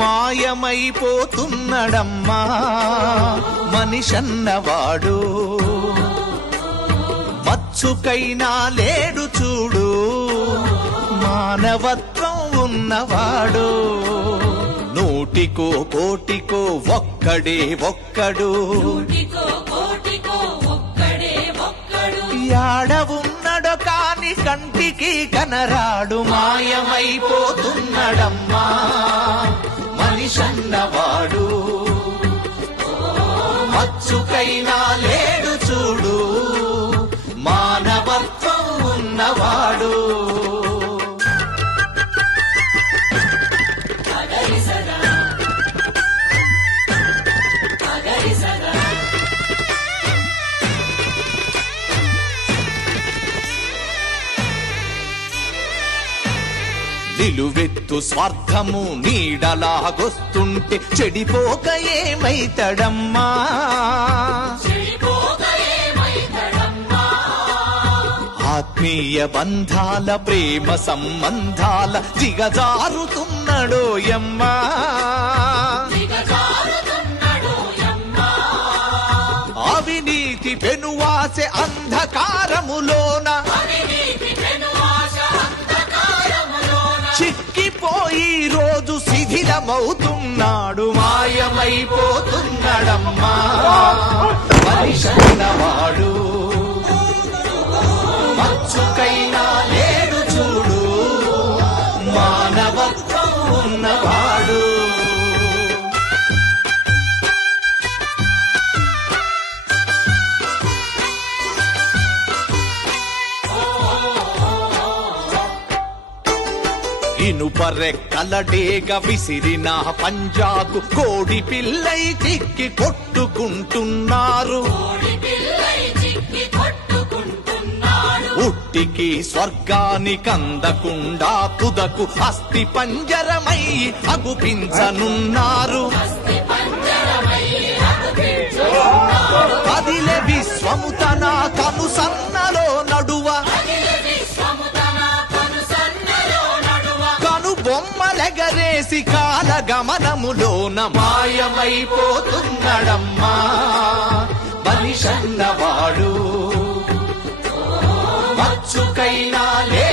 మాయమైపోతున్నడమ్మా. మనిషన్నవాడు. మచ్చుకైనా లేడు చూడు. మానవత్వం ఉన్నవాడు. నూటికో కోటికో ఒక్కడే ఒక్కడు. కోటికో కోటికో ఒక్కడే ఒక్కడు. యాడ ఉన్నడో కాని కంటికి కనరాడు. మాయమైపోతున్నడమ్మా. మనిషన్నవాడు మచ్చుకైనా లేడు చూడు మానవత్వం ఉన్నవాడు. నిలువెత్తు స్వార్థము నీడలాగొస్తుంటే చెడిపోక ఏమైతడమ్మా చెడిపోక ఏమైతడమ్మా ఆత్మీయ బంధాల ప్రేమ సంబంధాల దిగజారుతున్నాడు యమ్మా. అవినీతి పెనువాసె అంధకారములోన. అవినీతి పెనువాస మాయమవుతున్నాడు మాయమైపోతున్నాడమ్మా. మనిషన్నవాడు మచ్చుకైనా లేడు చూడు మానవత్వం ఉన్నవాడు. ఇనుపరెక్కలడేగ విసిరిన పంజాబ్ కోడి పిల్లై చిక్కి కొట్టుకుంటున్నారు. ఉట్టికి స్వర్గాని కందకుండా తుదకు అస్థి పంజరమై అగుపించనున్నారు. బొమ్మలెగరేసి కాల గమనములోన మాయమైపోతున్నాడమ్మా మనిషన్నవాడు మచ్చుకైనా లే